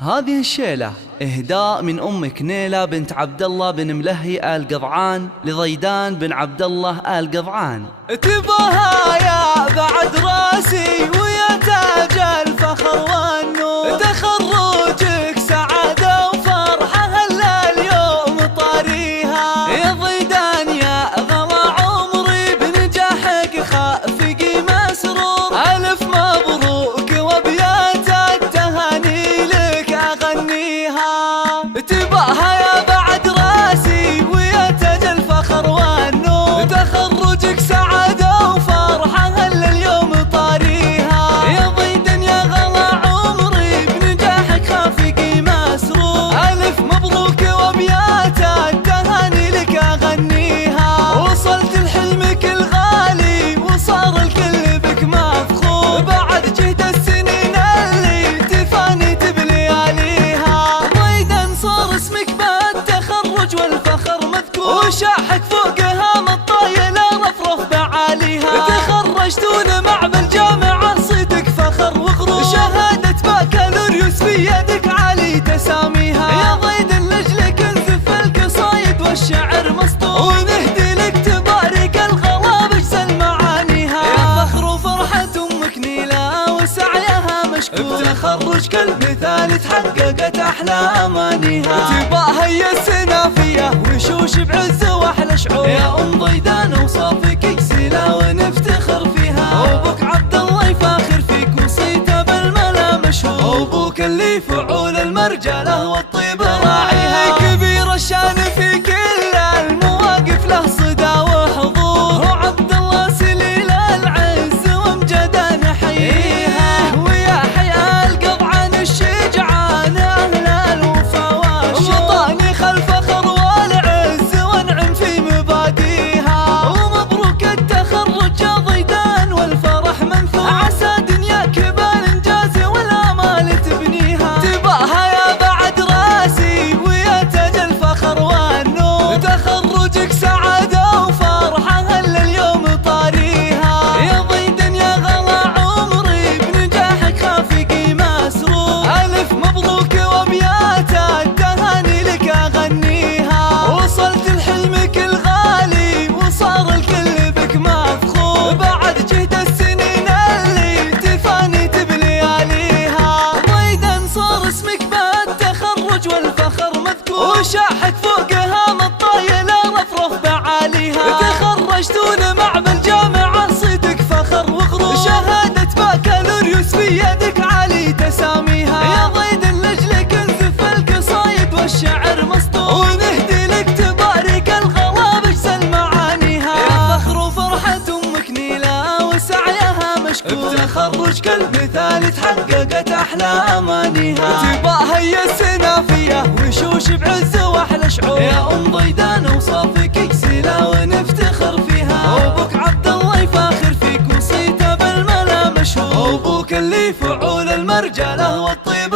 هذه الشيلة إهداء من أم كنيلة بنت عبد الله بن ملهي آل قضعان لضيدان بن عبد الله آل قضعان. تباها يا بعد راسي ويا تاج الفخر والنور، تخرجك سعادة وفرحة هلا اليوم طاريها. يا ضيدان يا غلا عمري بنجاحك خافقي مسرور، ألف مبروك وأبيات التهاني لك أغنيها. تباها يا بعد راسي ويا تاج الفخر والنور، تخرجك سعادة وفرحة هلا اليوم طاريها. يا ضيدان يا غلا عمري بنجاحك خافقي مسرور، ألف مبروك وأبيات التهاني لك أغنيها. وصلت لحلمك الغالي وصار الكل بك مفخور، بعد جهد السنين اللي تفاني بلياليها. ضيدان صار اسمك بالتخرج والفخر مذكور، وشاحك فوقها مطايلة رفرف بعاليها. تخرجتون مع بالجامعة صيدك فخر وغرور، شهادة بكالوريوس في يدك عالي تساميها. يا ضيدان لجلك نزف القصايد والشعر مسطور، ونهدي لك تبارك الغلا بجزل معانيها. يا فخر وفرحة أم كنيلة وسعيها مشكور، بتخرجك المثالي تحققت أحلى أمانيها. تباها هي السنافية وشوش بعز وأحلى شعور، يا أم ضيدان أوصافك يكسلا ونفتخر فيها. وأبوك عبد الله يفاخر فيك وصيته بالملا مشهور، وأبوك اللي فعول المرجلة والطيب راعيها. كبير الشان في كل المواقف له صدى وحضور، وعبد الله سليل العز وامجد نحييها. ويا حيا القضعان الشجعان أهل الوفا والشطان خلف فخر والعز وانعم في مباديها. ومبروك التخرج يا ضيدان والفرح منثور، عسى دنياك بالانجاز والامال تبنيها. تباها يا بعد راسي ويا تاج الفخر والنور، تخرجك سعادة وفرحة هلا اليوم طاريها. يا ضيدان يا غلا عمري بنجاحك خافقي مسرور، ألف مبروك وأبيات التهاني لك أغنيها. وصلت لحلمك الغالي وصار الكل بك مفخور، بعد جهد السنين اللي تفاني بلياليها. ضيدان صار اسمك بالتخرج والفخر مذكور، وشاحك فوقها مطايلة رفرف بعاليها. تخرجتون مع بالجامعة صيدك فخر وغرور، شهادة بكالوريوس في يدك عالي تساميها. يا ضيدان لجلك نزف القصايد والشعر مسطور، ونهدي لك تبارك الغلا بجزل معانيها. يا فخر وفرحة أم كنيلة وسعيها مشكور، بتخرجك المثالي تحققت أحلى أمانيها. تباها هي السنافية وشوش بعز وأحلى شعور، يا أم ضيدان أوصافك يكسلا ونفتخر فيها. وأبوك عبد الله يفاخر فيك وصيته بالملا مشهور، وأبوك اللي فعول المرجلة والطيب